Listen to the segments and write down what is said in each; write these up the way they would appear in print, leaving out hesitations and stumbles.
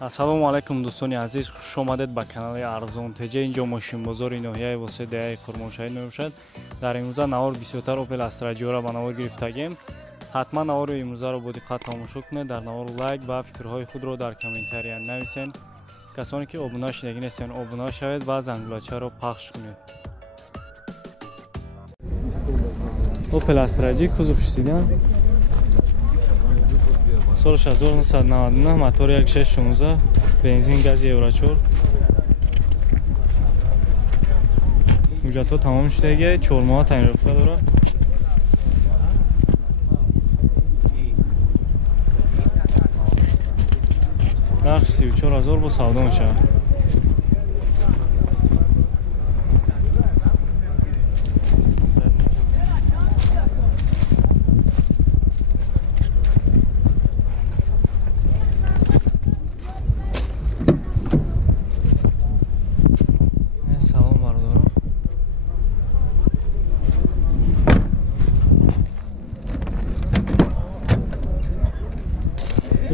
ассалому алайкум дӯстони азиз, хуш омадед ба канали арзон теҷа. Инҷо мошинбозори ноҳияи воседаи хурмошаҳӣ мебошад. Дар имрӯза навор бисёртар Opel Astra-ро ба навор гирифтагем. ҳатман навори имрӯзаро бо диққат тамошо кунед. Дар навор лайк ва фикрҳои худро дар комментария нависед. касоне ки обуна шудаги нестед, обуна шавед ва зангулачаро пахш кунед. Opel Astra кузов шидидан. Солш 1999, мотор 1.616, бензин, газ Евро 4. ҳуҷҷатҳо тамом шудагӣ, 4 моҳа таъмиротка дорад. нархи 34000 бо савдо мешавад.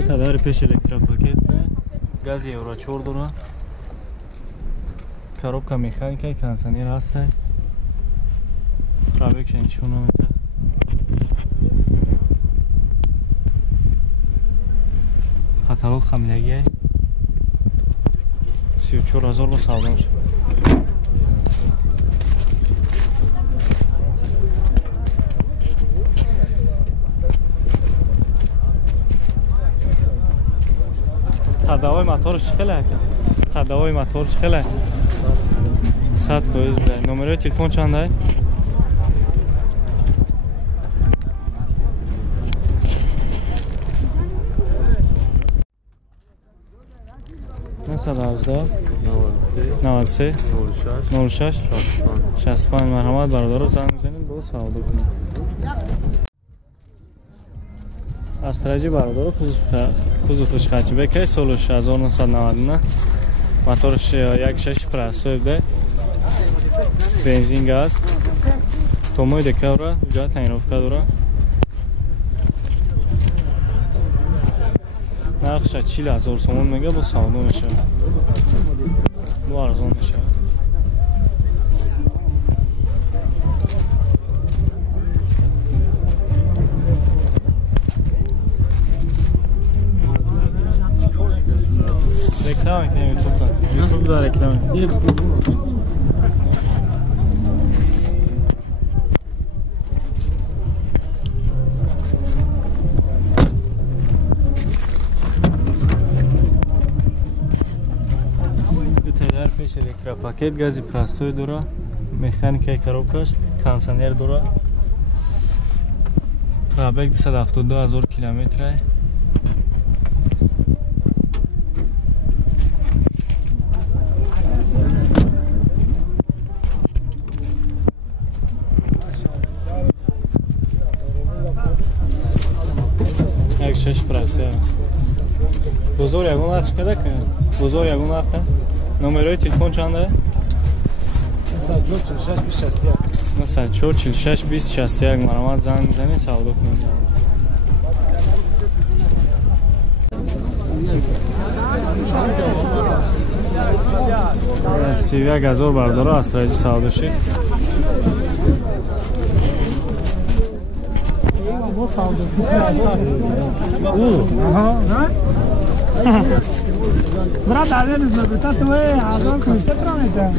Тадавари пеш электропакет, газ Евро 4 дора, коробка механика, кондиционер ҳаст, пробег нишон намеда. каталог хамидагӣ 34000 бо савдо мешавад. Ходовой моторш хеле ака. Ходовой моторш хеле. 100% бля. Номер телефон чандай? Насал 93 06 65 марҳамат бародаро занг мезанед бо савдо кунед. Astra бародаро кузовш хачбек, солш 1999, моторш 1.6 прасоиде, бензин, газ, томои декабра, ҳуҷҷат таъмировка дора. нархш 40000 сомон мега бо савдо мешавад. бо арзон мешавад. Reklame kan YouTube'da. YouTube'da reklame. Detaylar peş elektropaket, gazi prastoy dura, mexanika коробкаш, кондиционер dura. Пробег 272000 км. Шеш прасия. Бозор ягон нарх чиқадар кунед? Бозор ягон нарх? Номерои телефон чанда? 04 46 20 61. Марҳамат, занг мезанед, савдо кунед. Сивия газор бардоро Astra савдо шид. Брат, а вие не знаете, това е Азон, не се правите.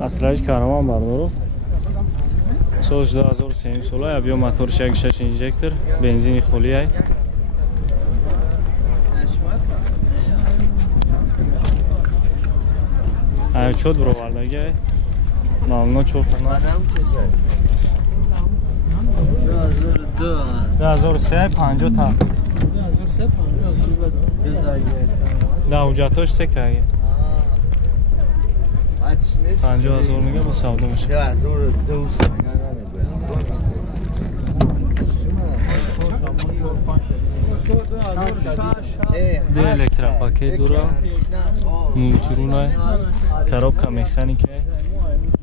Astra караван бардоро. Солш 2007 сола, абиё моторш 1.6 инжектор, бензини холияй. Чот бровардагӣ мамно чот кана 2003 50 та 2003 50 да ҳуҷҷатош секаги 50000 мега бо савдо мешавад. Две электропакет дура, мультирунай, коробка механики,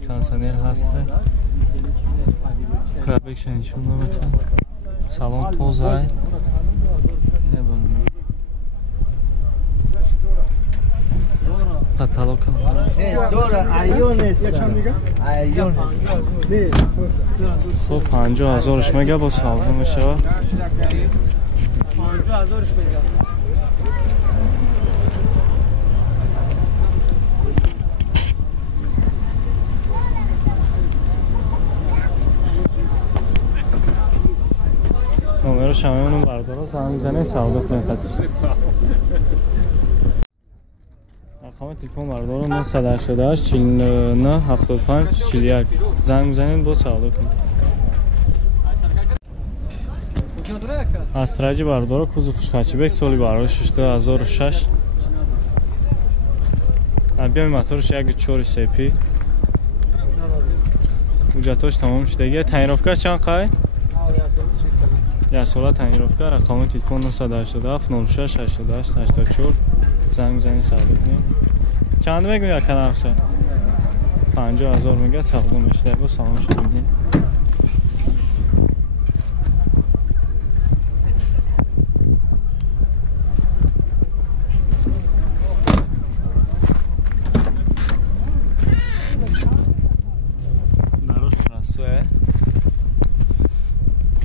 кондиционер ҳаст. پرابک شنیشون نمیتون سالن توزای کاتالوگ دور ایون است. ایون. خب 50,000ش میگه با سالن میشه 50,000 میگه. نمره شمایمون برداره زنگ میزنه تعادل کنه خطش رقم تلفن برداره 988 49 75 41 زنگ میزنین با تعادل کنه استراجی برداره کوزوفش خچیبک سالی برداره 2006 объем моторش یک 4 سپی حجتاش تمام شده تعیین‌افکار چند قای یا سوال تعیین‌افکار رقم تلفن 987 06 88 84 زنگ میزنی سوال کنیم چند میگم یک کنار شد 50,000 میگه سوال میشه با سامان شد میگیم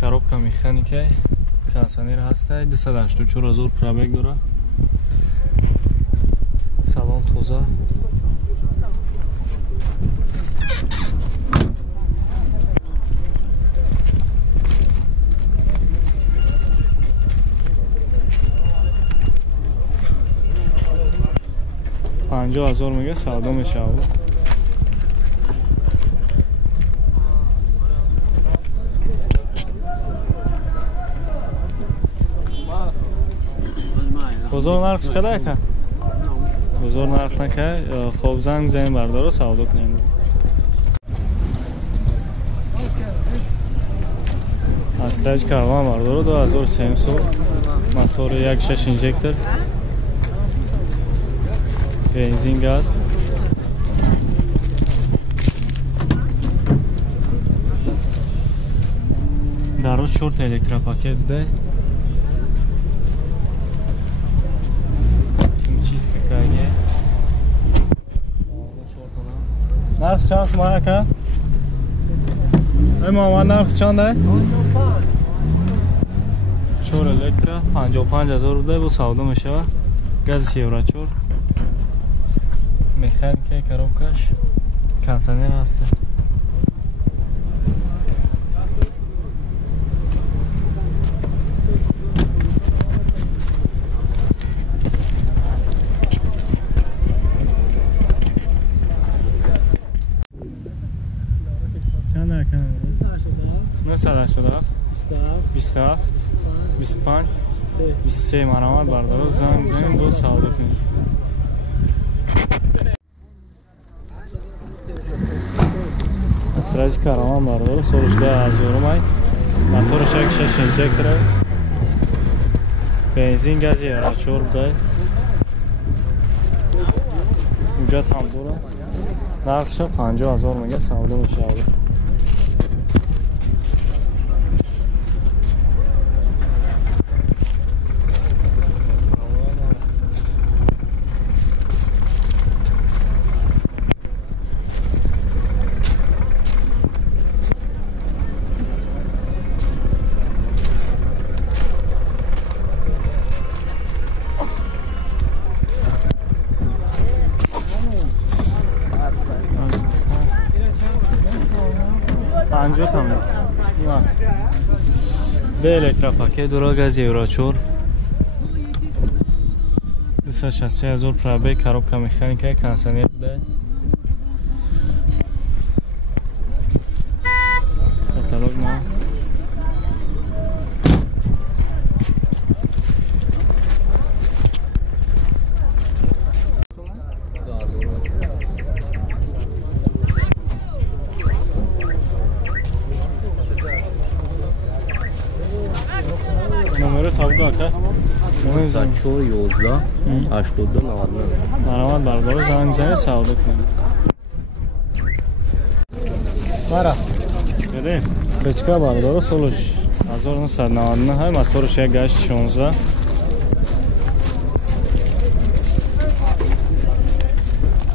коробка механики кондиционер ҳастай 284,000 пробег дора салон тоза $50,000 میگه سودا میشه بزرگ نرخش کده که؟ بزرگ نرخ نکه خوب زنگ زنگ برداره سودا کنیم استراج کاروان برداره 2300 موتور 1.6 انجکتر بنزین گاز دروش شورت الکترا پاکت ده نرخ چند سمایه که؟ ای محمد نرخ چنده؟ 4 الکترا 55,000 بوده با سودا میشه گاز شیورا 4 مکانیک کاروبکش کانسانر هسته ساده شده 27 25 23 مرامت برداره زنگ زنگ دو ساده کنید استراج کاروان برداره سروشگاه از یورمای موتورش 1.6 انجکتره بنزین گاز یورا 4 بوده حجت هم دوره نرخش 50,000 میگه سودا میشه پنجاه تا به الکترا پاکت دورا گاز یورا 4 260,000 پرابگ коробка механика кондиционер بوده کاتالوگ ما نمره تابگاه که 94 11 82 99 مرامت برداره زنگ زنه سودا کنیم برا بده Печка бардора солиш 1999 ҳай моторш як гашт 16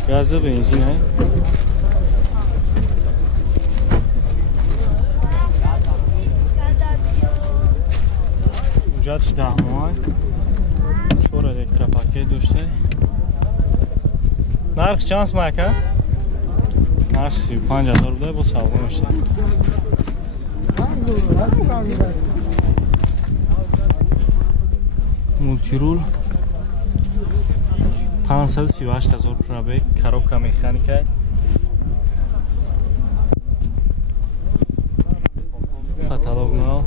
гази бензин ҳай уҷатш 10 моҳ 4 электропакет дошта нарх чанд мака нарх 35000 буда бо савдо мешда мультирул 538000 пробег коробка механика каталог нав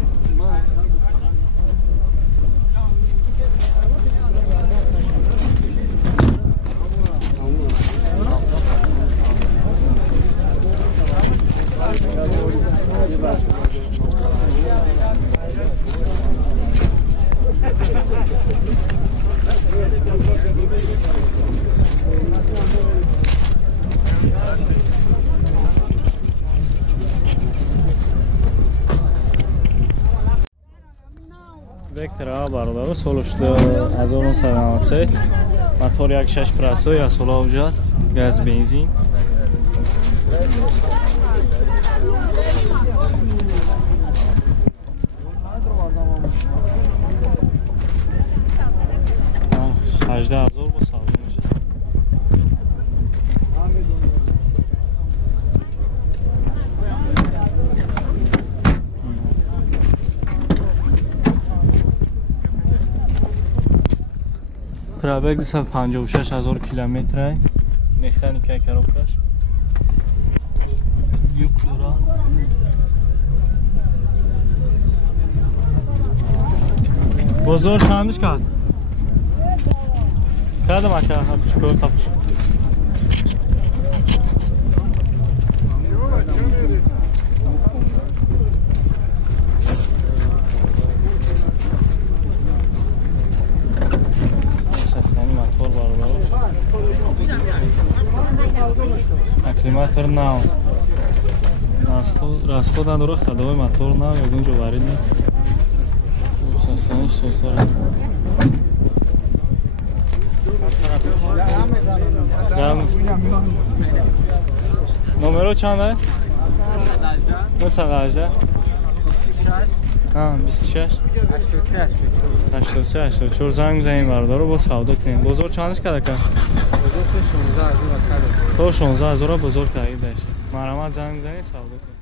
Vector A bardaru solishdi 1993 motor 1.6 prostoy asolo hujjat gaz benzin Sajda azor bu savdo mishad Pробег 256000 километр механика коробкаш Юклура бозор чандиш кард кардам ака хабшкор хабш Акклиматор нав. Расход надорад ходовой мотор нав, ягон ҷоварид не. Состаниш создар. Номеро чанд ай? 918 26 83 84 занг мизанем бардоро бо савдо кунем. Бозор чандиш кадака? Бозор 16000 кадр. То 16000 бозор кардаш. Марамат занг мизанем савдо кунем.